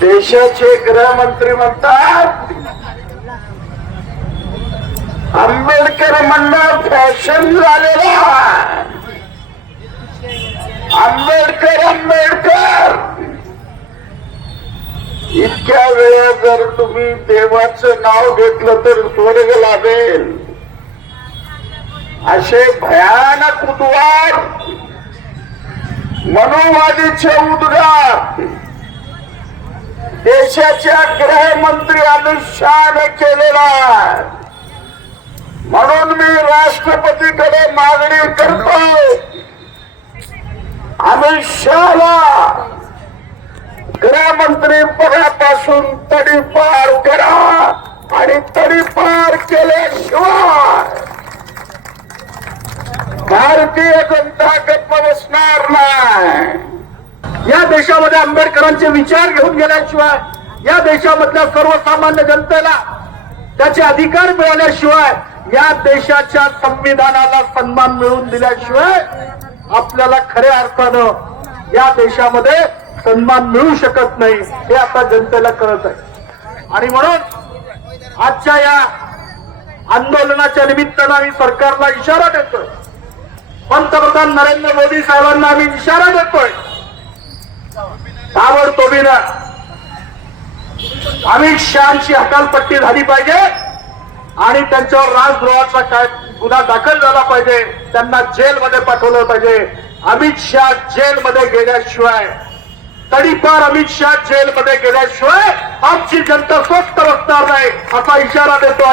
देशाचे गृहमंत्री म्हणतात आंबेडकर म्हणणं फॅशन झालेला आंबेडकर आंबेडकर. इतक्या वेळा जर तुम्ही देवाचं नाव घेतलं तर स्वर्ग लाभेल असे भयानक उद्वार मनोवादीचे उद्गार देशाच्या गृहमंत्री अमित शहाने केलेला म्हणून मी राष्ट्रपतीकडे मागणी करतो. अमित शहाला गृहमंत्री पदापासून तडीपार करा आणि तडीपार केल्याशिवाय भारतीय जनता गप्प बसणार नाही. देशामध्ये आंबेडकरांचे विचार घेऊन गेल्याशिवाय या देशामधल्या सर्वसामान्य जनतेला त्याचे अधिकार मिळाल्याशिवाय या देशाच्या संविधानाला सन्मान मिळवून दिल्याशिवाय आपल्याला खऱ्या अर्थानं या देशामध्ये सन्मान मिळू शकत नाही हे आता जनतेला कळत आहे. आणि म्हणून आजच्या या आंदोलनाच्या निमित्तानं आम्ही सरकारला इशारा देतोय. पंतप्रधान नरेंद्र मोदी साहेबांना आम्ही इशारा देतोय. ताबडतोबीनं अमित शहाची हकालपट्टी झाली पाहिजे आणि त्यांच्यावर राजद्रोहाचा काय गुन्हा दाखल झाला पाहिजे त्यांना जेलमध्ये पाठवलं पाहिजे. अमित शहा जेलमध्ये गेल्याशिवाय तडीपार अमित शहा जेलमध्ये गेल्याशिवाय आमची जनता स्वस्त बसणार नाही असा इशारा देतो